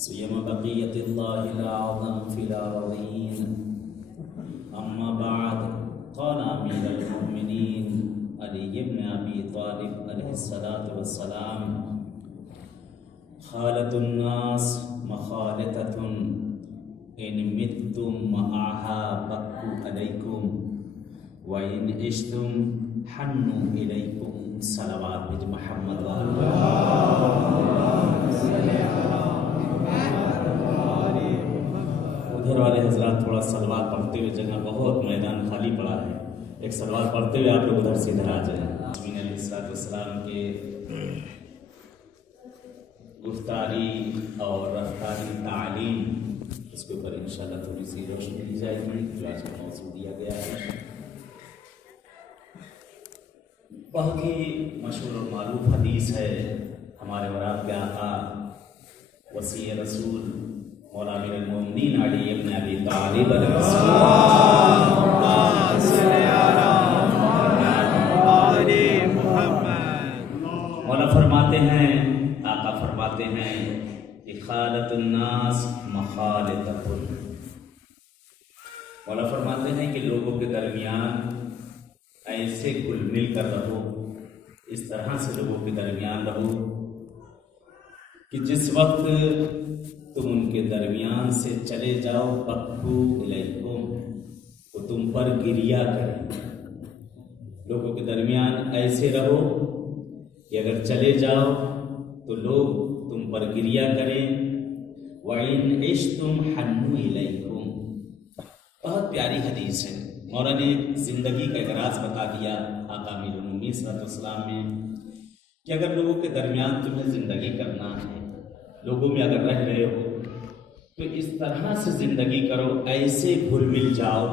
سيما بقية الله الأعظم في الأرضين. أما بعد، قال أمير المؤمنين علي بن أبي طالب عليه الصلاة والسلام: خالة الناس مخالطة، إن متم معها بكوا عليكم وإن عشتم حنوا إليكم. صلوات بج محمد ادھر والے حضرات تھوڑا سلوات پڑھتے ہوئے، جگہ بہت میدان خالی پڑا ہے، ایک سلوات پڑھتے ہوئے آپ لوگ ادھر سے ادھر آ جائیں. نبی علیہ السلام کے گفتاری اور رفتاری تعلیم، اس کے اوپر انشاءاللہ تھوڑی سی روشنی دی جائے گی. جو آج کا موضوع دیا گیا ہے بہت ہی مشہور و معروف حدیث ہے. ہمارے اور آپ کے آقا وصی رسول مولا امیر المومنین علی بن ابی طالب علیہ السلام مولا فرماتے ہیں، آقا فرماتے ہیں کہ خالۃ الناس مخالطۃ. مولا فرماتے ہیں کہ لوگوں کے درمیان ایسے گل مل کر رہو، اس طرح سے لوگوں کے درمیان رہو کہ جس وقت تم ان کے درمیان سے چلے جاؤ بکو الیکم، تو تم پر گریا کریں. لوگوں کے درمیان ایسے رہو کہ اگر چلے جاؤ تو لوگ تم پر گریا کریں. وَإِنْ عِشْتُمْ حَنُّوا إِلَيْكُمْ. بہت پیاری حدیث ہے. مولا نے زندگی کا ایک راز بتا دیا آقا امیر المومنین صلی اللہ علیہ وسلم میں کہ اگر لوگوں کے درمیان تمہیں زندگی کرنا ہے، لوگوں میں اگر رہ رہے ہو تو اس طرح سے زندگی کرو، ایسے گھل مل جاؤ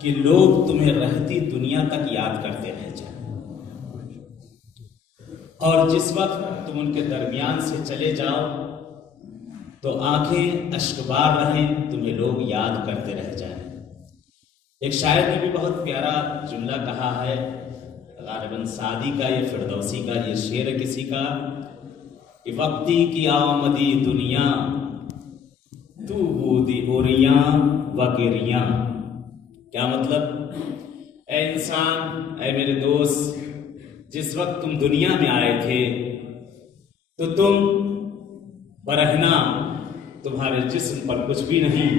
کہ لوگ تمہیں رہتی دنیا تک یاد کرتے رہ جائیں، اور جس وقت تم ان کے درمیان سے چلے جاؤ تو آنکھیں اشکبار رہیں، تمہیں لوگ یاد کرتے رہ جائیں. ایک شاعر نے بھی بہت پیارا جملہ کہا ہے، غالباً سعدی کا یا فردوسی کا یہ شعر ہے کسی کا، کہ وقتی کی آمدی دنیا تو بودی اوریاں و گریاں. کیا مطلب؟ اے انسان، اے میرے دوست، جس وقت تم دنیا میں آئے تھے تو تم برہنہ، تمہارے جسم پر کچھ بھی نہیں،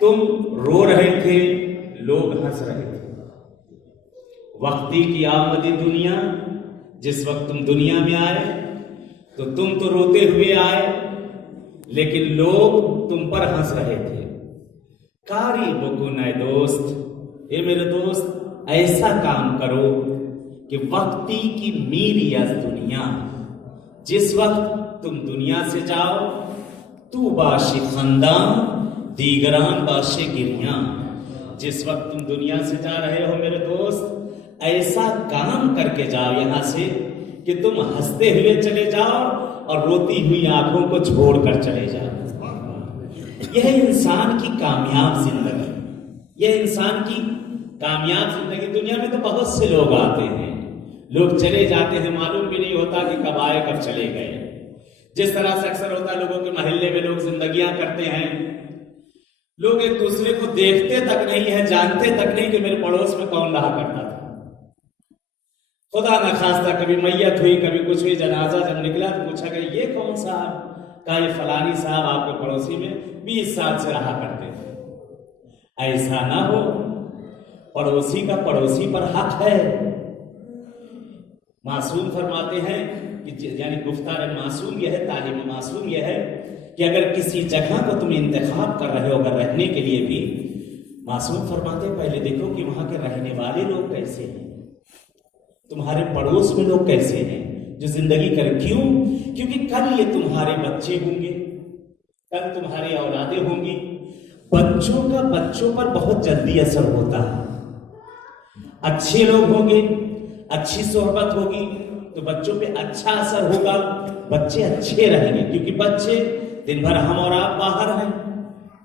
تم رو رہے تھے، لوگ ہنس رہے تھے. وقتی کی آمدی دنیا، جس وقت تم دنیا میں آئے تو تم تو روتے ہوئے آئے، لیکن لوگ تم پر ہنس رہے تھے. کاری بکن اے دوست، اے میرے دوست، ایسا کام کرو کہ وقتی کی میری از دنیا، جس وقت تم دنیا سے جاؤ تو باشی خنداں دیگران باشے گریاں. جس وقت تم دنیا سے جا رہے ہو میرے دوست، ایسا کام کر کے جاؤ یہاں سے کہ تم ہنستے ہوئے چلے جاؤ اور روتی ہوئی آنکھوں کو چھوڑ کر چلے جاؤ. یہ انسان کی کامیاب زندگی، یہ انسان کی کامیاب زندگی. دنیا میں تو بہت سے لوگ آتے ہیں، لوگ چلے جاتے ہیں، معلوم بھی نہیں ہوتا کہ کب آئے کب چلے گئے. جس طرح سے اکثر ہوتا ہے لوگوں کے محلے میں لوگ زندگیاں کرتے ہیں، لوگ ایک دوسرے کو دیکھتے تک نہیں ہیں، جانتے تک نہیں کہ میرے پڑوس میں کون رہا کرتا تھا. خدا نہ خواستہ کبھی میت ہوئی، کبھی کچھ ہوئی، جنازہ جب نکلا تو پوچھا کہ یہ کون صاحب؟ کہا یہ فلانی صاحب آپ کے پڑوسی میں 20 سال سے رہا کرتے تھے. ایسا نہ ہو، پڑوسی کا پڑوسی پر حق ہے. معصوم فرماتے ہیں کہ یعنی گفتار معصوم یہ ہے، تعلیم معصوم یہ ہے کہ اگر کسی جگہ کو تم انتخاب کر رہے ہو اگر رہنے کے لیے بھی، معصوم فرماتے ہیں پہلے دیکھو کہ وہاں کے رہنے والے لوگ کیسے ہیں، تمہارے پڑوس میں لوگ کیسے ہیں جو زندگی کر. کیوں؟ کیونکہ کل یہ تمہارے بچے ہوں گے، کل تمہاری اولادیں ہوں گی. بچوں کا بچوں پر بہت جلدی اثر ہوتا ہے. اچھے لوگ ہوں گے، اچھی صحبت ہوگی تو بچوں پہ اچھا اثر ہوگا، بچے اچھے رہیں گے. کیونکہ بچے دن بھر ہم اور آپ باہر ہیں،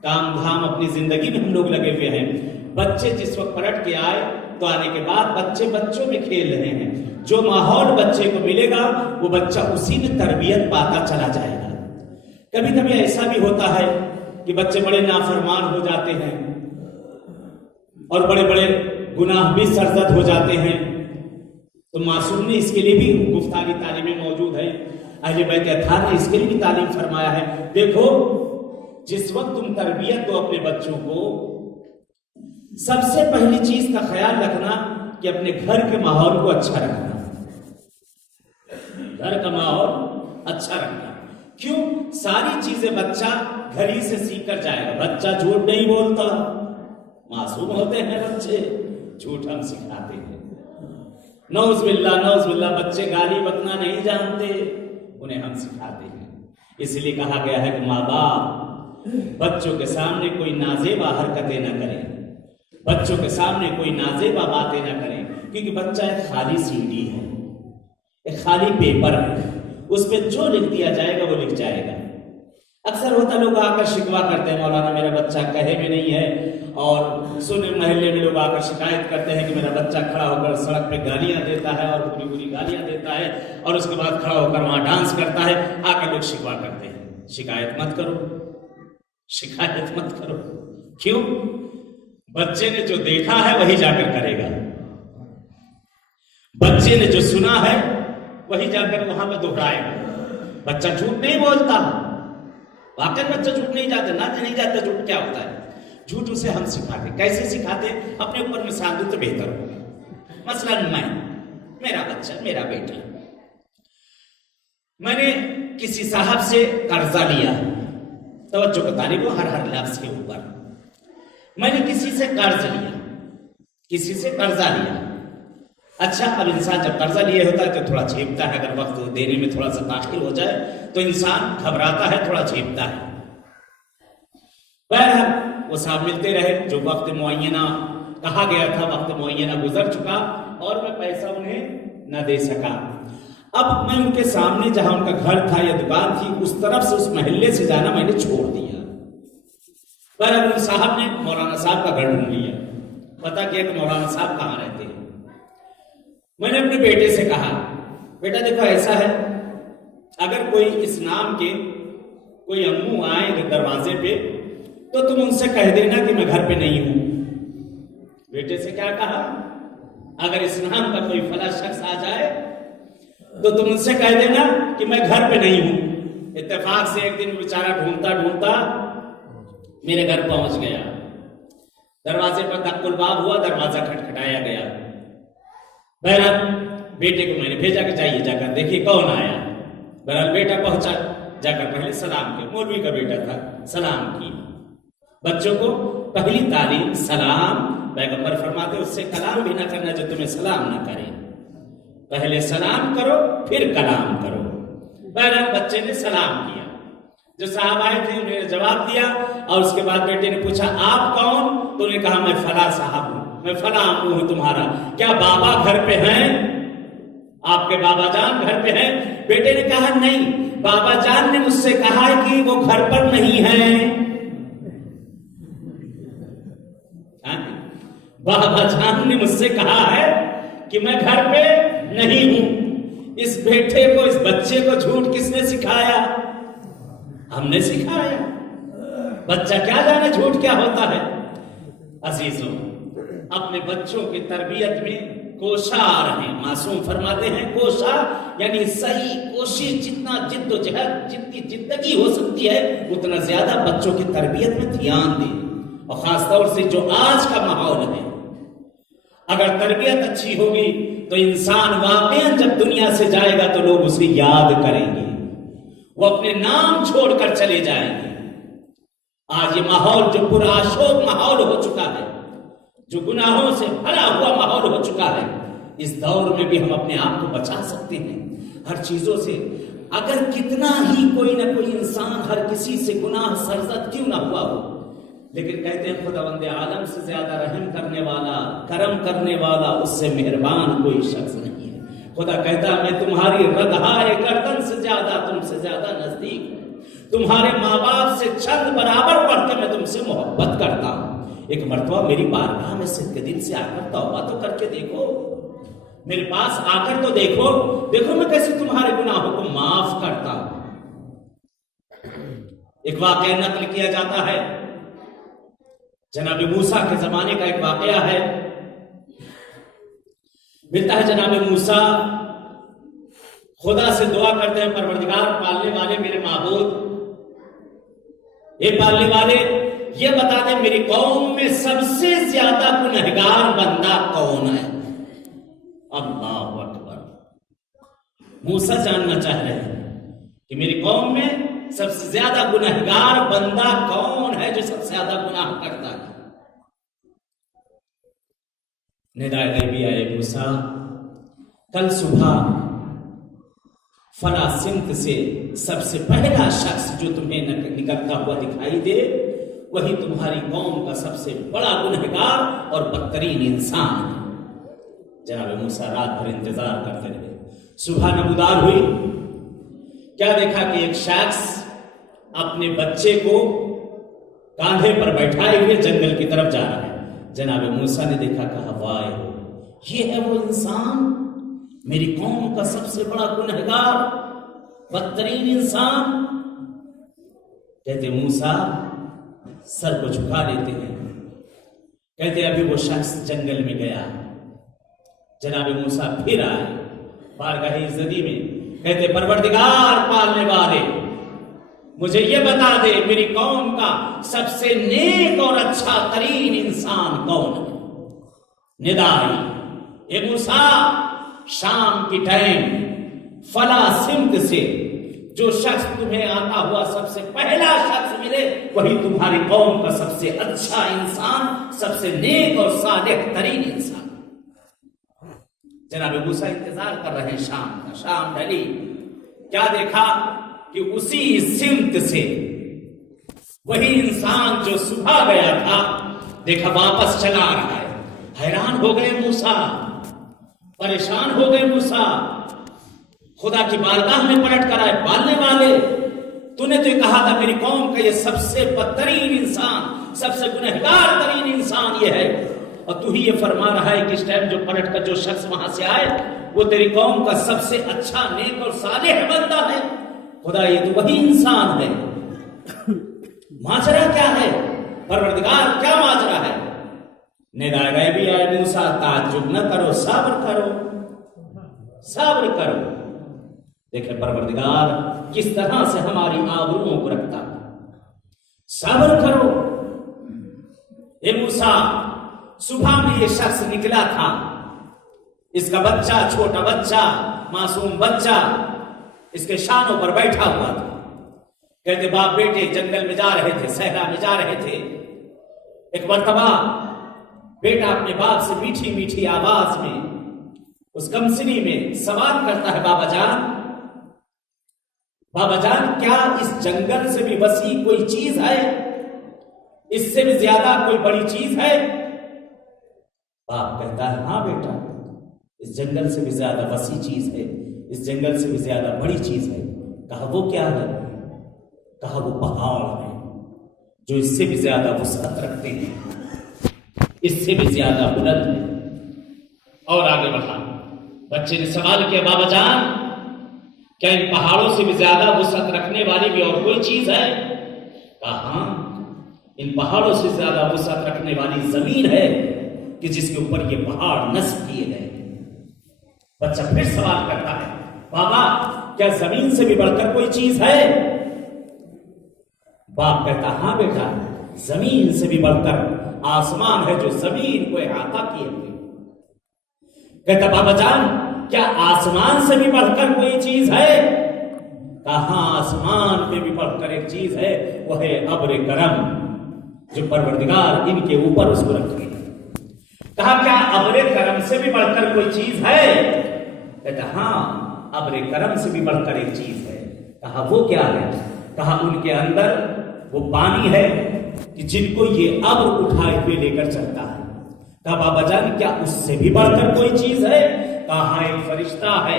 کام دھام اپنی زندگی میں ہم لوگ لگے ہوئے ہیں. بچے جس وقت پلٹ کے آئے تو آنے کے بعد بچے بچوں میں کھیل رہے ہیں. جو ماحول بچے کو ملے گا وہ بچہ اسی میں تربیت پاتا چلا جائے گا. کبھی کبھی ایسا بھی ہوتا ہے کہ بچے بڑے نافرمان ہو جاتے ہیں اور بڑے بڑے گناہ بھی سرزد ہو جاتے ہیں، تو معصوم نے اس کے لیے بھی گفتاری تعلیمیں موجود ہے، اہل بیت اطہار نے اس کے لیے بھی تعلیم فرمایا ہے۔ دیکھو، جس وقت تم تربیت دو اپنے بچوں کو، سب سے پہلی چیز کا خیال رکھنا کہ اپنے گھر کے ماحول کو اچھا رکھنا، گھر کا ماحول اچھا رکھنا۔ کیوں؟ ساری چیزیں بچہ گھر ہی سے سیکھ کر جائے گا۔ بچہ جھوٹ نہیں بولتا، معصوم ہوتے ہیں بچے، جھوٹ ہم سکھاتے ہیں۔ نعوذ باللہ نعوذ باللہ، بچے گالی بکنا نہیں جانتے، انہیں ہم سکھاتے ہیں۔ اس لیے کہا گیا ہے کہ ماں باپ بچوں کے سامنے کوئی نازیبا حرکتیں نہ کریں، بچوں کے سامنے کوئی نازیبا باتیں نہ کریں، کیونکہ بچہ ایک خالی سی ڈی ہے، ایک خالی پیپر ہے، اس پہ جو لکھ دیا جائے گا وہ لکھ جائے گا۔ اکثر ہوتا لوگ آ کر شکوا کرتے ہیں، مولانا میرا بچہ کہے میں نہیں ہے، اور سنے محلے میں لوگ آ کر شکایت کرتے ہیں کہ میرا بچہ کھڑا ہو کر سڑک پہ گالیاں دیتا ہے اور بری بری گالیاں دیتا ہے، اور اس کے بعد کھڑا ہو کر وہاں ڈانس کرتا ہے۔ آ کر لوگ شکوا کرتے ہیں۔ شکایت مت کرو، شکایت مت کرو۔ کیوں؟ بچے نے جو دیکھا ہے وہی جا کر کرے گا، بچے نے جو سنا ہے وہی جا کر وہاں پہ دہرائے گا۔ بچہ جھوٹ نہیں بولتا، واقعی بچہ جھوٹ نہیں جاتا، نہ نہیں جاتا جھوٹ کیا ہوتا ہے۔ جھوٹ اسے ہم سکھاتے، کیسے سکھاتے؟ اپنے اوپر مثال دو تو بہتر ہوگا۔ مثلا میرا بچہ، میرا بیٹا، میں نے کسی صاحب سے قرضہ لیا، توجہ کو طالب ہو ہر لفظ کے اوپر، میں نے کسی سے قرض لیا، کسی سے قرضہ لیا۔ اچھا، اب انسان جب قرضہ لیے ہوتا ہے تو تھوڑا جھیپتا ہے، اگر وقت دینے میں تھوڑا سا تاخیر ہو جائے تو انسان گھبراتا ہے، تھوڑا جھیپتا ہے۔ بہرحال وہ صاحب ملتے رہے، جو وقت معینہ کہا گیا تھا وقت معینہ گزر چکا اور میں پیسہ انہیں نہ دے سکا۔ اب میں ان کے سامنے جہاں ان کا گھر تھا یا دکان تھی، اس طرف سے اس محلے سے جانا میں نے چھوڑ دیا۔ بہرحال ان صاحب نے مولانا صاحب کا گھر ڈھونڈ لیا، پتا کیا کہ مولانا صاحب کہاں رہتے ہیں۔ میں نے اپنے بیٹے سے کہا، بیٹا دیکھو ایسا ہے، اگر کوئی اس نام کے کوئی امو آئے دروازے پہ تو تم ان سے کہہ دینا کہ میں گھر پہ نہیں ہوں۔ بیٹے سے کیا کہا؟ اگر اس نام کا کوئی فلاں شخص آ جائے تو تم ان سے کہہ دینا کہ میں گھر پہ نہیں ہوں۔ اتفاق سے ایک دن بیچارہ ڈھونڈتا ڈھونڈتا میرے گھر پہنچ گیا، دروازے پر دق الباب ہوا، دروازہ کھٹکھٹایا گیا۔ بہرحال بیٹے کو میں نے بھیجا کہ جائیے جا کر دیکھیے کون آیا۔ بہرحال بیٹا پہنچا، جا کر پہلے سلام کیا، مولوی کا بیٹا تھا، سلام کی۔ بچوں کو پہلی تعلیم سلام، پیغمبر فرماتے اس سے کلام بھی نہ کرنا جو تمہیں سلام نہ کرے، پہلے سلام کرو پھر کلام کرو۔ بہرحال بچے نے سلام کیا، جو صاحب آئے تھے انہوں نے جواب دیا، اور اس کے بعد بیٹے نے پوچھا آپ کون؟ تو انہوں نے کہا میں فلاں صاحب ہوں، میں فلاں ہوں تمہارا، کیا بابا گھر پہ ہیں؟ آپ کے بابا جان گھر پہ ہیں؟ بیٹے نے کہا نہیں، بابا جان نے مجھ سے کہا ہے کہ وہ گھر پر نہیں ہیں۔ بابا جان نے مجھ سے کہا ہے کہ میں گھر پہ نہیں ہوں۔ اس بیٹے کو، اس بچے کو جھوٹ کس نے سکھایا؟ ہم نے سکھایا۔ بچہ کیا جانے جھوٹ کیا ہوتا ہے؟ عزیزوں، اپنے بچوں کی تربیت میں کوشاں رہیں۔ معصوم فرماتے ہیں کوشاں یعنی صحیح کوشش، جتنا جد و جہد، جتنی زندگی ہو سکتی ہے اتنا زیادہ بچوں کی تربیت میں دھیان دیں، اور خاص طور سے جو آج کا ماحول ہے، اگر تربیت اچھی ہوگی تو انسان واقعا جب دنیا سے جائے گا تو لوگ اسے یاد کریں گے، وہ اپنے نام چھوڑ کر چلے جائیں گے۔ آج یہ ماحول جو پرآشوب ماحول ہو چکا ہے، جو گناہوں سے بھرا ہوا ماحول ہو چکا ہے، اس دور میں بھی ہم اپنے آپ کو بچا سکتے ہیں ہر چیزوں سے۔ اگر کتنا ہی کوئی نہ کوئی انسان ہر کسی سے گناہ سرزد کیوں نہ ہوا ہو، لیکن کہتے ہیں خداوند عالم سے زیادہ رحم کرنے والا، کرم کرنے والا، اس سے مہربان کوئی شخص نہیں ہے۔ خدا کہتا ہے میں تمہاری رگہائے گردن سے زیادہ، تم سے زیادہ نزدیک ہوں، تمہارے ماں باپ سے چند برابر بڑھ کے میں تم سے محبت کرتا ہوں۔ ایک مرتبہ میری بارگاہ میں صدق کے دل سے آ کر توبہ تو کر کے دیکھو، میرے پاس آ کر تو دیکھو میں کیسے تمہارے گناہوں کو معاف کرتا ہوں۔ ایک واقعہ نقل کیا جاتا ہے، جناب موسیٰ کے زمانے کا ایک واقعہ ہے۔ ملتا ہے جناب موسیٰ خدا سے دعا کرتے ہیں، پروردگار پالنے والے میرے معبود، یہ پالنے والے یہ بتا دیں میری قوم میں سب سے زیادہ گنہگار بندہ کون ہے؟ اللہ اکبر، موسیٰ جاننا چاہ رہے ہیں کہ میری قوم میں سب سے زیادہ گنہگار بندہ کون ہے، جو سب سے زیادہ گناہ کرتا ہے۔ ندائے غیبی آئے، موسیٰ کل صبح فلاں سمت سے سب سے پہلا شخص جو تمہیں نکلتا ہوا دکھائی دے وہی تمہاری قوم کا سب سے بڑا گنہگار اور بدترین انسان ہے۔ جناب موسیٰ رات بھر انتظار کرتے رہے، صبح نمودار ہوئی، کیا دیکھا کہ ایک شخص اپنے بچے کو کاندھے پر بیٹھائے ہوئے جنگل کی طرف جا رہا ہے۔ جناب موسیٰ نے دیکھا، کہا وائے، یہ ہے وہ انسان، میری قوم کا سب سے بڑا گنہگار بدترین انسان۔ کہتے موسیٰ سر کو جھکا لیتے ہیں، کہتے ابھی وہ شخص جنگل میں گیا، جناب موسیٰ پھر آئے بارگاہ عزتی میں، کہتے پروردگار پالنے والے مجھے یہ بتا دے میری قوم کا سب سے نیک اور اچھا ترین انسان کون ہے؟ ندائی، اے موسیٰ شام کی ٹائم فلا سمت سے جو شخص تمہیں آتا ہوا سب سے پہلا شخص ملے وہی تمہاری قوم کا سب سے اچھا انسان، سب سے نیک اور صالح ترین انسان۔ جناب موسیٰ انتظار کر رہے ہیں شام کا، شام ڈلی، کیا دیکھا کہ اسی سمت سے وہی انسان جو صبح گیا تھا دیکھا واپس چلا آ رہا ہے۔ حیران ہو گئے موسیٰ، پریشان ہو گئے موسیٰ، خدا کی بارگاہ میں پلٹ کر آئے، پالنے والے تو نے تو یہ کہا تھا میری قوم کا یہ سب سے بدترین انسان، سب سے گنہگار ترین انسان یہ ہے، اور تو ہی یہ فرما رہا ہے کہ اس ٹائم جو پلٹ کر جو شخص وہاں سے آئے وہ تیری قوم کا سب سے اچھا نیک اور صالح بندہ ہے۔ خدا یہ تو وہی انسان ہے، ماجرا کیا ہے؟ پروردگار کیا ماجرا ہے؟ ندائے غیبی آئے، موسیٰ تعجب نہ کرو، صبر کرو، صبر کرو۔ دیکھیں پروردگار کس طرح سے ہماری آبروؤں کو رکھتا ہے، صبر کرو۔ اے موسیٰ صبح میں یہ شخص نکلا تھا، اس کا بچہ، چھوٹا بچہ، معصوم بچہ اس کے شانوں پر بیٹھا ہوا تھا۔ کہتے باپ بیٹے جنگل میں جا رہے تھے، صحرا میں جا رہے تھے، ایک مرتبہ بیٹا اپنے باپ سے میٹھی میٹھی آواز میں اس کمسنی میں سوال کرتا ہے، بابا جان، بابا جان کیا اس جنگل سے بھی وسیع کوئی چیز ہے؟ اس سے بھی زیادہ کوئی بڑی چیز ہے؟ باپ کہتا ہے ہاں بیٹا، اس جنگل سے بھی زیادہ وسیع چیز ہے، اس جنگل سے بھی زیادہ بڑی چیز ہے۔ کہا وہ کیا ہے؟ کہا وہ پہاڑ ہے جو اس سے بھی زیادہ وسعت رکھتے ہیں، اس سے بھی زیادہ بلند ہے۔ اور آگے بڑھا، بچے نے سوال کیا بابا جان کیا ان پہاڑوں سے بھی زیادہ وسعت رکھنے والی بھی اور کوئی چیز ہے؟ کہا ہاں، ان پہاڑوں سے زیادہ وسعت رکھنے والی زمین ہے کہ جس کے اوپر یہ پہاڑ نصب کیے گئے۔ بچہ پھر سوال کرتا ہے بابا کیا زمین سے بھی بڑھ کر کوئی چیز ہے؟ باپ کہتا ہاں بیٹا، زمین سے بھی بڑھ کر آسمان ہے جو زمین کو احاطہ کیے ہوئے۔ کہتا بابا جان کیا آسمان سے بھی بڑھ کر کوئی چیز ہے؟ کہاں آسمان میں بھی بڑھ کر ایک چیز ہے، وہ ہے ابر کرم جو پروردگار ان کے اوپر اس کو رکھے۔ کہا کیا ابر کرم سے بھی بڑھ کر کوئی چیز ہے؟ کہتا ہاں، ابر کرم سے بھی بڑھ کر ایک چیز ہے۔ کہا وہ کیا ہے؟ کہا ان کے اندر وہ پانی ہے کہ جن کو یہ ابر اٹھائے ہوئے لے کر چلتا ہے۔ کہا بابا جان کیا اس سے بھی بڑھ کر کوئی چیز ہے؟ کہا ایک فرشتہ ہے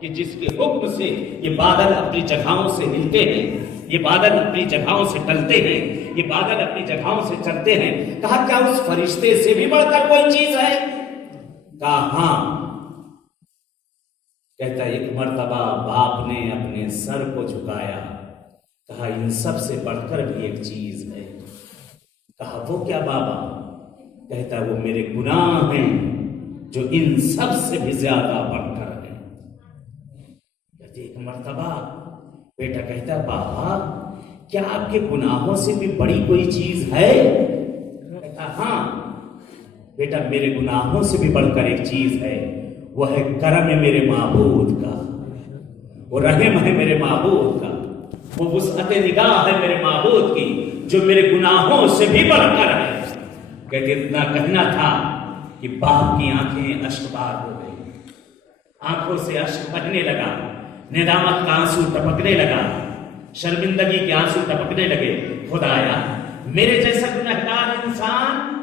کہ جس کے حکم سے یہ بادل اپنی جگہوں سے ہلتے ہیں، یہ بادل اپنی جگہوں سے ٹلتے ہیں، یہ بادل اپنی جگہوں سے چلتے ہیں۔ کہا کیا اس فرشتے سے بھی بڑھ کر کوئی چیز ہے؟ کہا ہاں۔ کہتا ایک مرتبہ باپ نے اپنے سر کو جھکایا، کہا ان سب سے بڑھ کر بھی ایک چیز ہے. کہا وہ کیا بابا؟ کہتا وہ میرے گناہ ہیں جو ان سب سے بھی زیادہ بڑھ کر ہیں. کہتے ایک مرتبہ بیٹا کہتا بابا کیا آپ کے گناہوں سے بھی بڑی کوئی چیز ہے؟ کہتا ہاں بیٹا میرے گناہوں سے بھی بڑھ کر ایک چیز ہے، وہ ہے کرم میرے معبود کا، وہ رحم ہے میرے معبود کا، وہ وسعت نگاہ ہے میرے معبود کی جو میرے گناہوں سے بھی بڑھ کر ہے. کہتے اتنا کہنا تھا کہ باپ کی آنکھیں اشکبار ہو گئی، آنکھوں سے اشک بہنے لگا، ندامت کا آنسو ٹپکنے لگا، شرمندگی کے آنسو ٹپکنے لگے. خدایا میرے جیسا گنہگار انسان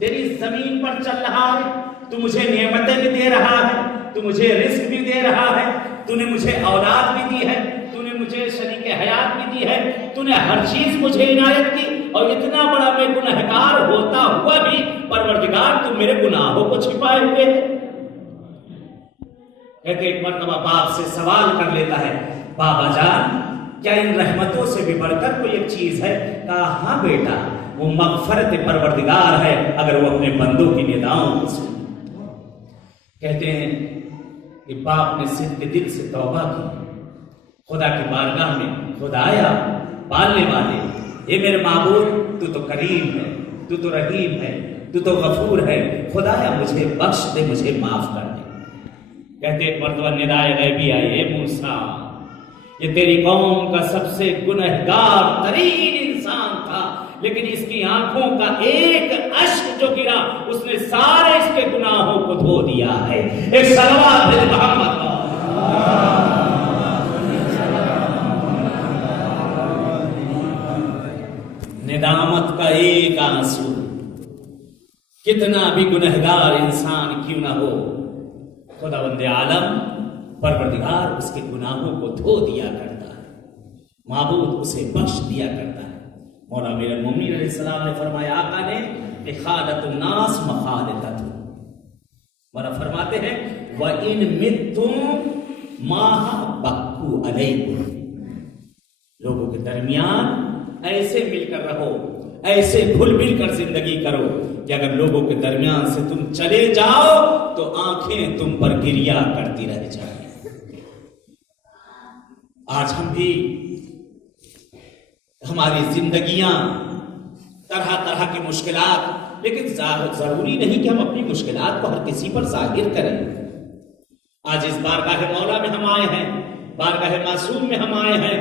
تیری زمین پر چل رہا ہے، تو مجھے نعمتیں بھی دے رہا ہے، تو مجھے رزق بھی دے رہا ہے، تو نے مجھے اولاد بھی دی ہے، تو نے مجھے شریک حیات بھی دی ہے، تو نے ہر چیز مجھے عنایت کی، اور اتنا بڑا میں گنہگار ہوتا ہوا بھی پروردگار تو میرے گناہوں کو چھپائے ہوئے ہے. کہتے ایک مرتبہ باپ سے سوال کر لیتا ہے بابا جان کیا ان رحمتوں سے بھی بڑھ کر کوئی ایک چیز ہے؟ کہا ہاں بیٹا وہ مغفرت پروردگار ہے اگر وہ اپنے بندوں کی نداؤں کو سنے. کہتے ہیں کہ باپ نے صدق دل سے توبہ کی، خدا کی بارگاہ میں خدایا پالنے والے اے میرے معبود تو کریم ہے، تو رحیم ہے، تو غفور ہے، خدایا مجھے بخش دے، مجھے معاف کر دے. کہتے ایک مرتبہ ندائے غیبی آئی اے موسیٰ یہ تیری قوم کا سب سے گنہگار ترین انسان تھا، لیکن اس کی آنکھوں کا ایک اشک جو گرا اس نے سارے اس کے گناہوں کو دھو دیا ہے. ایک صلوات ہے محمد. ندامت کا ایک آنسو کتنا بھی گنہگار انسان کیوں نہ ہو، خداوند عالم پروردگار اس کے گناہوں کو دھو دیا کرتا ہے، معبود اسے بخش دیا کرتا ہے. مولا امیر المومنین علیہ السلام نے فرمایا آقا نے اخالۃ الناس مخالطۃ، مولا فرماتے ہیں وَإِن مِتُّم مَا بَقُّوا عَلَيْكُمْ، لوگوں کے درمیان ایسے مل کر رہو، ایسے گھل مل کر زندگی کرو کہ اگر لوگوں کے درمیان سے تم چلے جاؤ تو آنکھیں تم پر گریا کرتی رہ جائیں. آج ہم بھی ہماری زندگیاں طرح طرح کی مشکلات، لیکن ضروری نہیں کہ ہم اپنی مشکلات کو ہر کسی پر ظاہر کریں. آج اس بارگاہ مولا میں ہم آئے ہیں، بارگاہ معصوم میں ہم آئے ہیں،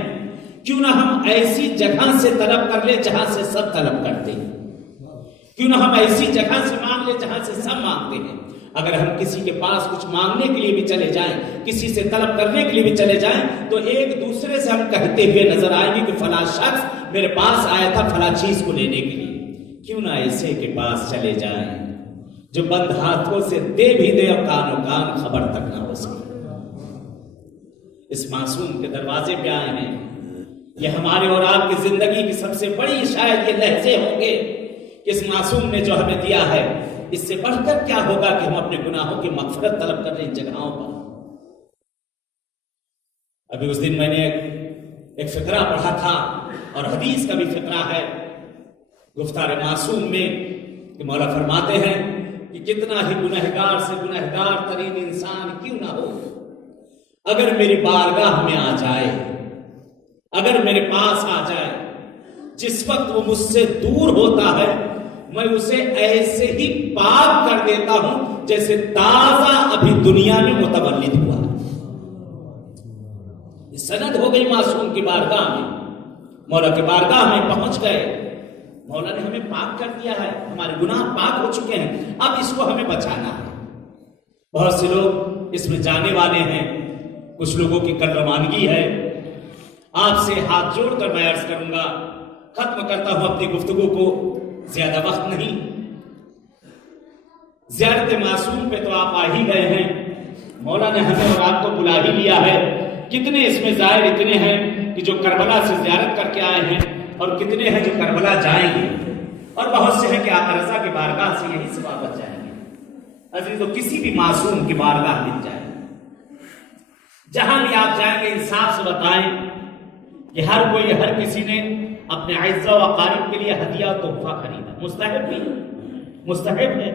کیوں نہ ہم ایسی جگہ سے طلب کر لیں جہاں سے سب طلب کرتے ہیں، کیوں نہ ہم ایسی جگہ سے مانگ لیں جہاں سے سب مانگتے ہیں. اگر ہم کسی کے پاس کچھ مانگنے کے لیے بھی چلے جائیں، کسی سے طلب کرنے کے لیے بھی چلے جائیں، تو ایک دوسرے سے ہم کہتے ہوئے نظر آئیں گے کہ فلاں شخص میرے پاس آیا تھا فلاں چیز کو لینے کے لیے. کیوں نہ ایسے کے پاس چلے جائیں جو بند ہاتھوں سے دے بھی دے اور کان و کان خبر تک نہ ہو سکے. اس معصوم کے دروازے پہ آئے ہیں. یہ ہمارے اور آپ کی زندگی کی سب سے بڑی شاید یہ لحظے ہوں گے کہ اس معصوم نے جو ہمیں دیا ہے، اس سے بڑھ کر کیا ہوگا کہ ہم اپنے گناہوں کی مغفرت طلب کر رہے ہیں جگہوں پر. ابھی اس دن میں نے ایک فقرہ پڑھا تھا اور حدیث کا بھی فقرہ ہے گفتار معصوم میں کہ مولا فرماتے ہیں کہ کتنا ہی گنہگار سے گنہگار ترین انسان کیوں نہ ہو، اگر میری بارگاہ میں آ جائے، اگر میرے پاس آ جائے، جس وقت وہ مجھ سے دور ہوتا ہے میں اسے ایسے ہی پاک کر دیتا ہوں جیسے تازہ ابھی دنیا میں متولد ہوا. سند ہو گئی معصوم کی بارگاہ میں، مولا کی بارگاہ میں پہنچ گئے، مولا نے ہمیں پاک کر دیا ہے، ہمارے گناہ پاک ہو چکے ہیں، اب اس کو ہمیں بچانا ہے. بہت سے لوگ اس میں جانے والے ہیں، کچھ لوگوں کی کل روانگی ہے. آپ سے ہاتھ جوڑ کر میں عرض کروں گا، ختم کرتا ہوں اپنی گفتگو کو، زیادہ وقت نہیں. زیارت معصوم پہ تو آپ آ ہی گئے ہیں، مولا نے ہمیں اور آپ کو بلا ہی لیا ہے. کتنے اس میں زائر اتنے ہیں کہ جو کربلا سے زیارت کر کے آئے ہیں، اور کتنے ہیں جو کربلا جائیں گے، اور بہت سے ہیں کہ آقا رضا کی بارگاہ سے یہی سے واپس جائیں گے. عزیزو کسی بھی معصوم کی بارگاہ مل جائے، جہاں بھی آپ جائیں گے انصاف سے بتائیں کہ ہر کسی نے اپنے اعزاء و اقارب کے لیے ہدیہ و تحفہ خریدا. مستحب ہے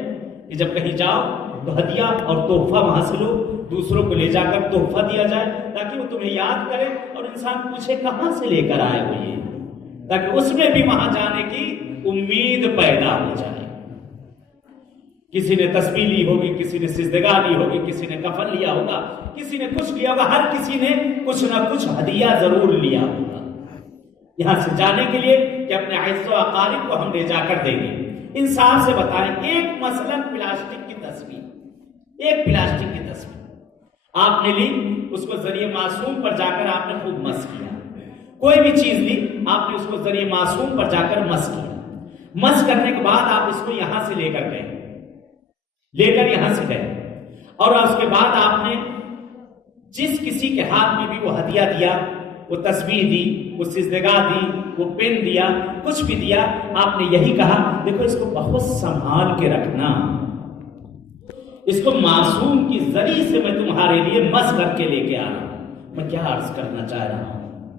کہ جب کہیں جاؤ تو ہدیہ اور تحفہ وہاں سے لو، دوسروں کو لے جا کر تحفہ دیا جائے تاکہ وہ تمہیں یاد کرے اور انسان پوچھے کہاں سے لے کر آئے ہو یہ، تاکہ اس میں بھی وہاں جانے کی امید پیدا ہو جائے. کسی نے تسبیح لی ہوگی، کسی نے سجدگاہ لی ہوگی، کسی نے کفن لیا ہوگا، کسی نے کچھ کیا ہوگا، ہر کسی نے کچھ نہ کچھ ہدیہ ضرور لیا ہوگا یہاں سے جانے کے لیے کہ اپنے اعزاء و اقارب کو ہم لے جا کر دیں گے. انصاف سے بتائیں، ایک مثلا پلاسٹک کی تصویر آپ نے لی، اس کو ذریعہ معصوم پر جا کر آپ نے خوب مس کیا. کوئی بھی چیز لی، آپ نے اس کو ذریعہ معصوم پر جا کر مس کیا. مس کرنے کے بعد آپ اس کو یہاں سے لے کر یہاں سے گئے اور اس کے بعد آپ نے جس کسی کے ہاتھ میں بھی وہ ہدیہ دیا، وہ تسبیح دی، وہ سجدگاہ دی، وہ پین دیا، کچھ بھی دیا، آپ نے یہی کہا دیکھو اس کو بہت سنبھال کے رکھنا، اس کو معصوم کی ذریعے سے میں تمہارے لیے مس کر کے لے کے آ رہا ہوں. میں کیا عرض کرنا چاہ رہا ہوں،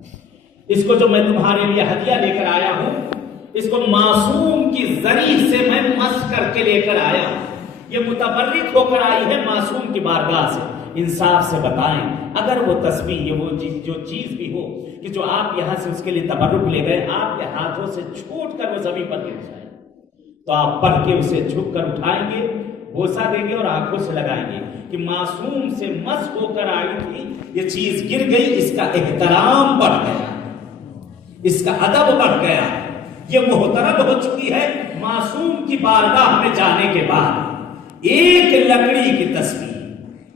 اس کو جو میں تمہارے لیے ہدیہ لے کر آیا ہوں، اس کو معصوم کی ذریعے سے میں مس کر کے لے کر آیا ہوں. یہ متبرک ہو کر آئی ہے معصوم کی بارگاہ سے. انصاف سے بتائیں، اگر وہ تسبیح یہ وہ جو چیز بھی ہو کہ جو آپ یہاں سے اس کے لیے تبرک لے گئے، آپ کے ہاتھوں سے چھوٹ کر وہ زمین پر گر جائے تو آپ پڑھ کے اسے جھک کر اٹھائیں گے، بوسہ دیں گے اور آنکھوں سے لگائیں گے کہ معصوم سے مس ہو کر آئی تھی، یہ چیز گر گئی، اس کا احترام بڑھ گیا، اس کا ادب بڑھ گیا، یہ محترم ہو چکی ہے. معصوم کی بارگاہ میں جانے کے بعد ایک لکڑی کی تصویر،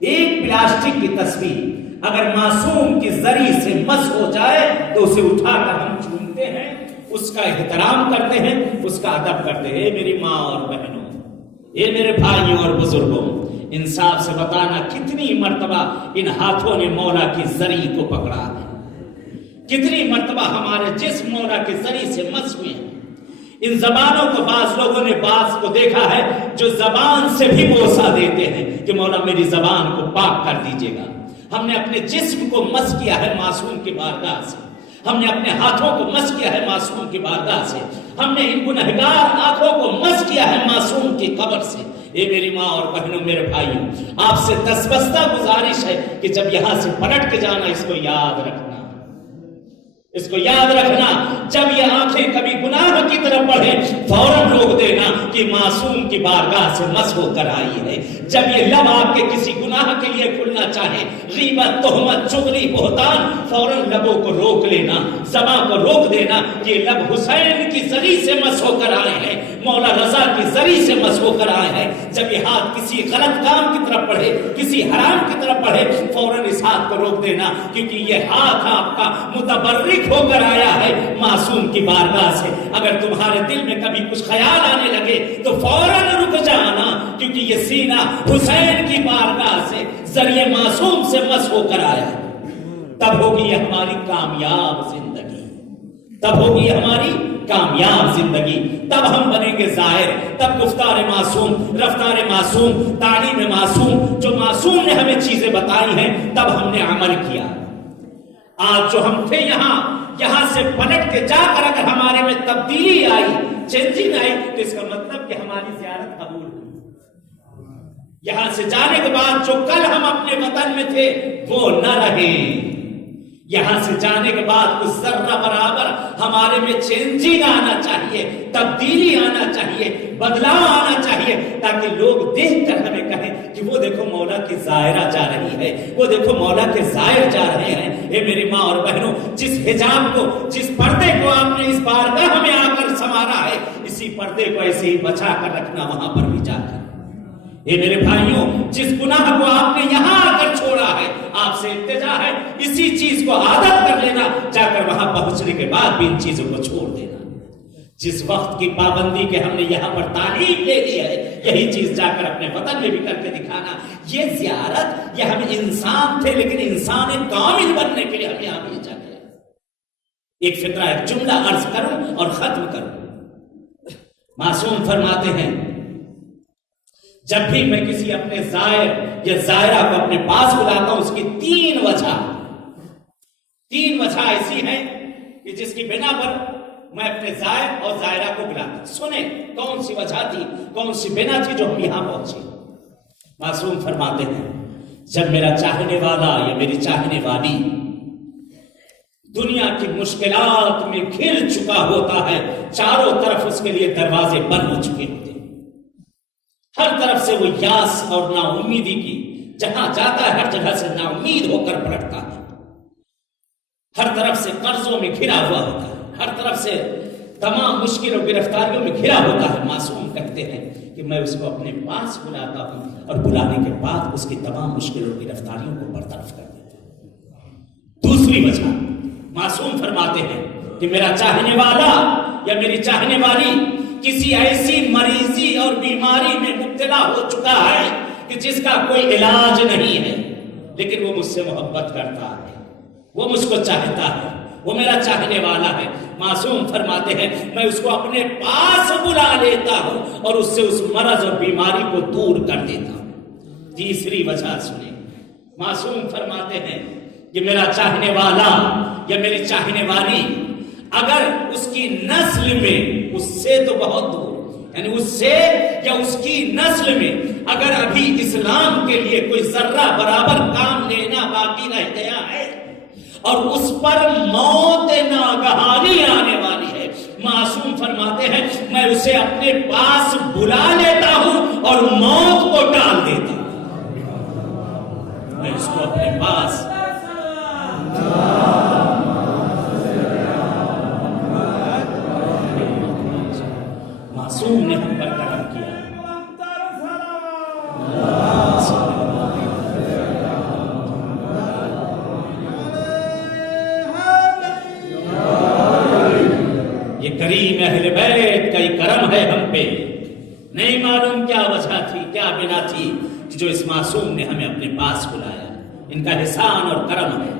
ایک پلاسٹک کی تصویر اگر معصوم کی ذریعے سے مس ہو جائے تو اسے اٹھا کر ہم چومتے ہیں، اس کا احترام کرتے ہیں، اس کا ادب کرتے ہیں. اے میری ماں اور بہنوں، اے میرے بھائیوں اور بزرگوں، انصاف سے بتانا کتنی مرتبہ ان ہاتھوں نے مولا کی ذریعے کو پکڑا ہے، کتنی مرتبہ ہمارے جسم مولا کے ذریعے سے مس ہوئے ہیں. ان زبانوں کو بعض لوگوں نے بعض کو دیکھا ہے جو زبان سے بھی بوسہ دیتے ہیں کہ مولا میری زبان کو پاک کر دیجیے گا. ہم نے اپنے جسم کو مس کیا ہے معصوم کی بارگاہ سے، ہم نے اپنے ہاتھوں کو مس کیا ہے معصوم کی بارگاہ سے، ہم نے ان گنہگار آنکھوں کو مس کیا ہے معصوم کی قبر سے. اے میری ماں اور بہنوں، میرے بھائیوں، آپ سے دستبستہ گزارش ہے کہ جب یہاں سے پلٹ کے جانا اس کو یاد رکھنا، اس کو یاد رکھنا. جب یہ آنکھیں کبھی گناہ کی طرف بڑھیں فوراً روک دینا کہ معصوم کی بارگاہ سے مس ہو کر آئی ہے. جب یہ لب آپ کے کسی گناہ کے لیے کھلنا چاہے، غیبت، تہمت، چغلی، بہتان، فوراً لبوں کو روک لینا، زبان کو روک دینا کہ یہ لب حسین کی ذریعے سے مس ہو کر آئے ہیں، مولا رضا کی ذریعے سے مس ہو کر آئے ہیں. جب یہ ہاتھ کسی غلط کام کی طرف بڑھے، کسی حرام کی طرف بڑھے، فوراً اس ہاتھ کو روک دینا کیونکہ یہ ہاتھ آپ کا متبرک ہو کر آیا ہے معصوم کی بارگاہ سے. اگر تمہارے دل میں کبھی کچھ خیال آنے لگے تو فوراً رک جانا کیونکہ یہ سینہ حسین کی بارگاہ سے ذریعے معصوم سے مس ہو کر آیا. تب ہوگی یہ ہماری کامیاب زندگی، تب ہوگی یہ ہماری کامیاب زندگی. تب ہم بنیں گے ظاہر، تب گفتار معصوم، رفتار معصوم، تعلیم معصوم، جو معصوم نے ہمیں چیزیں بتائی ہیں تب ہم نے عمل کیا. آج جو ہم تھے یہاں سے پلٹ کے جا کر اگر ہمارے میں تبدیلی آئی، چینجنگ آئی، تو اس کا مطلب کہ ہماری زیارت قبول ہوئی. یہاں سے جانے کے بعد جو کل ہم اپنے وطن میں تھے وہ نہ رہے. یہاں سے جانے کے بعد اس ذرہ برابر ہمارے میں چینجنگ آنا چاہیے، تبدیلی آنا چاہیے، بدلاؤ آنا چاہیے تاکہ لوگ دیکھ کر ہمیں کہیں کہ وہ دیکھو مولا کی زائرہ جا رہی ہے، وہ دیکھو مولا کے زائر جا رہے ہیں. اے میری ماں اور بہنوں، جس حجاب کو، جس پردے کو آپ نے اس بارگاہ میں آ کر سنوارا ہے، اسی پردے کو ایسے ہی بچا کر رکھنا وہاں پر بھی جا کر. اے میرے بھائیوں، جس گناہ کو آپ نے یہاں آ کر چھوڑا ہے، آپ سے التجا ہے اسی چیز کو عادت کر لینا، جا کر وہاں پہنچنے کے بعد بھی ان چیزوں کو چھوڑ دینا. جس وقت کی پابندی کے ہم نے یہاں پر تعلیم لے لی ہے، یہی چیز جا کر اپنے وطن میں بھی کر کے دکھانا. یہ زیارت، یہ ہم انسان تھے لیکن انسان کامل بننے کے لیے ہم یہاں بھیجا گیا. ایک فقرہ، ایک جملہ عرض کروں اور ختم کروں. معصوم فرماتے ہیں جب بھی میں کسی اپنے زائر یا زائرہ کو اپنے پاس بلاتا ہوں، اس کی تین وجہ ایسی ہیں کہ جس کی بنا پر میں اپنے زائر اور زائرہ کو بلاتا. سنیں کون سی وجہ تھی, کون سی بنا تھی جو ہم یہاں پہنچے. معصوم فرماتے ہیں جب میرا چاہنے والا یا میری چاہنے والی دنیا کی مشکلات میں گھر چکا ہوتا ہے, چاروں طرف اس کے لیے دروازے بند ہو چکے ہوتے ہیں, ہر طرف سے وہ یاس اور نا امیدی کی, جہاں جاتا ہے ہر جگہ سے نا امید ہو کر پلٹتا ہے, ہر طرف سے قرضوں میں گھرا ہوا ہوتا ہے, ہر طرف سے تمام مشکل اور گرفتاریوں میں گھرا ہوتا ہے. معصوم کہتے ہیں کہ میں اس کو اپنے پاس بلاتا ہوں اور بلانے کے بعد اس کی تمام مشکل اور گرفتاریوں کو برطرف کر دیتا ہوں. دوسری وجہ معصوم فرماتے ہیں کہ میرا چاہنے والا یا میری چاہنے والی کسی ایسی مریضی اور بیماری میں مبتلا ہو چکا ہے کہ جس کا کوئی علاج نہیں ہے, لیکن وہ مجھ سے محبت کرتا ہے, وہ مجھ کو چاہتا ہے, وہ میرا چاہنے والا ہے. معصوم فرماتے ہیں میں اس کو اپنے پاس بلا لیتا ہوں اور اس سے اس مرض اور بیماری کو دور کر دیتا ہوں. تیسری وجہ سنیں, معصوم فرماتے ہیں کہ میرا چاہنے والا یا میری چاہنے والی اگر اس کی نسل میں اس سے تو بہت دور, یعنی اس سے یا اس کی نسل میں اگر ابھی اسلام کے لیے کوئی ذرہ برابر کام لینا باقی رہ گیا ہے اور اس پر موت ناگہانی آنے والی ہے, معصوم فرماتے ہیں میں اسے اپنے پاس بلا لیتا ہوں اور موت کو ٹال دیتا ہوں. میں اس کو اپنے پاس معصوم نے ہم پر کرم کیا. یہ کریم اہل بیت کا ہی کرم ہے ہم پہ. نہیں معلوم کیا وجہ تھی, کیا بنا تھی جو اس معصوم نے ہمیں اپنے پاس بلایا. ان کا احسان اور کرم ہے.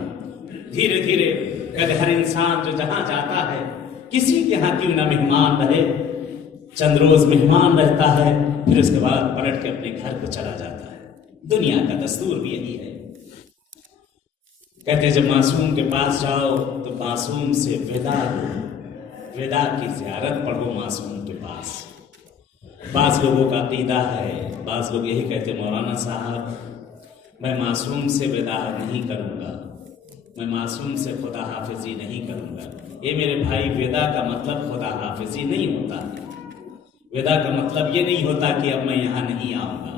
دھیرے دھیرے کہ ہر انسان جو جہاں جاتا ہے کسی کے ہاں کیوں نہ مہمان رہے, چند روز مہمان رہتا ہے, پھر اس کے بعد پلٹ کے اپنے گھر کو چلا جاتا ہے. دنیا کا دستور بھی یہی ہے. کہتے ہیں جب معصوم کے پاس جاؤ تو معصوم سے ودا لو, ودا کی زیارت پڑھو معصوم کے پاس. بعض لوگوں کا عقیدہ ہے, بعض لوگ یہی کہتے ہیں مولانا صاحب میں معصوم سے ودا نہیں کروں گا, میں معصوم سے خدا حافظی نہیں کروں گا. یہ میرے بھائی ودا کا مطلب خدا حافظی نہیں ہوتا ہے. ودا کا مطلب یہ نہیں ہوتا کہ اب میں یہاں نہیں آؤں گا.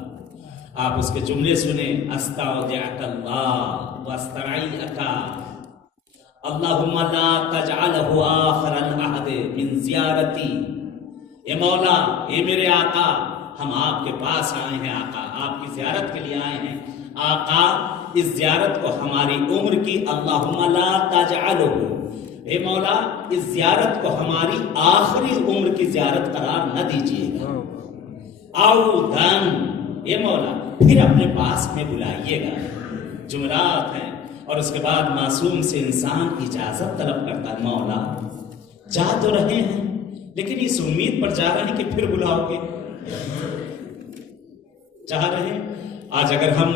آپ اس کے جملے سنیں, استودعک اللہ واسترعیک اللہم لا تجعلہ آخر العہد من زیارتی. اے مولا, اے میرے آقا, ہم آپ کے پاس آئے ہیں آقا, آپ کی زیارت کے لیے آئے ہیں آقا, اس زیارت کو ہماری عمر کی اللہم لا تجعلہ, اے مولا اس زیارت کو ہماری آخری عمر کی زیارت قرار نہ دیجیے گا. عودن, اے مولا پھر اپنے پاس میں بلائیے گا. جملات ہیں. اور اس کے بعد معصوم سے انسان اجازت طلب کرتا ہے, مولا جا تو رہے ہیں لیکن اس امید پر جا رہے ہیں کہ پھر بلاؤ گے. چاہ رہے ہیں آج اگر ہم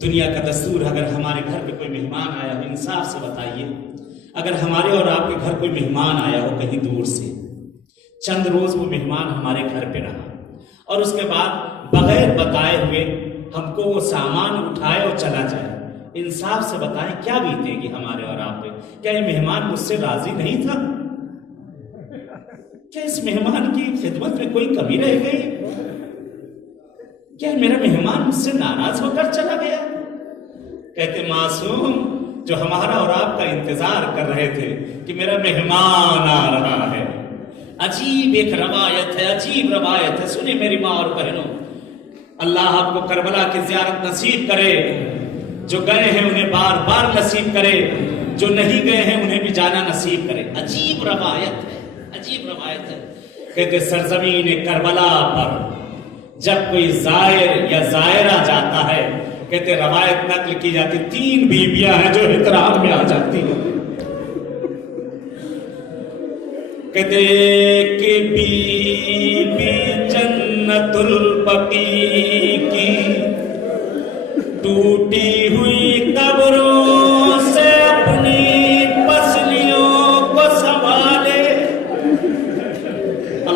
دنیا کا دستور, اگر ہمارے گھر پہ کوئی مہمان آیا ہو, انصاف سے بتائیے, اگر ہمارے اور آپ کے گھر کوئی مہمان آیا ہو کہیں دور سے, چند روز وہ مہمان ہمارے گھر پہ رہا اور اس کے بعد بغیر بتائے ہوئے ہم کو وہ سامان اٹھائے اور چلا جائے, انصاف سے بتائیں کیا بیتے گی ہمارے اور آپ پہ؟ کیا یہ مہمان مجھ سے راضی نہیں تھا؟ کیا اس مہمان کی خدمت میں کوئی کمی رہ گئی؟ کیا میرا مہمان مجھ سے ناراض ہو کر چلا گیا؟ کہتے معصوم جو ہمارا اور آپ کا انتظار کر رہے تھے کہ میرا مہمان آ رہا ہے. عجیب ایک روایت ہے, عجیب روایت ہے. سنیں میری ماں اور بہنوں, اللہ آپ کو کربلا کی زیارت نصیب کرے. جو گئے ہیں انہیں بار بار نصیب کرے, جو نہیں گئے ہیں انہیں بھی جانا نصیب کرے. عجیب روایت ہے, عجیب روایت ہے. کہتے سرزمین کربلا پر جب کوئی زائر یا زائرہ جاتا ہے, کہتے روایت نقل کی جاتی 3 بیویاں ہیں جو احترام میں آ جاتی ہیں. کہتے کہ بی بی جنت البقیع کی ٹوٹی ہوئی قبروں سے اپنی پسلیوں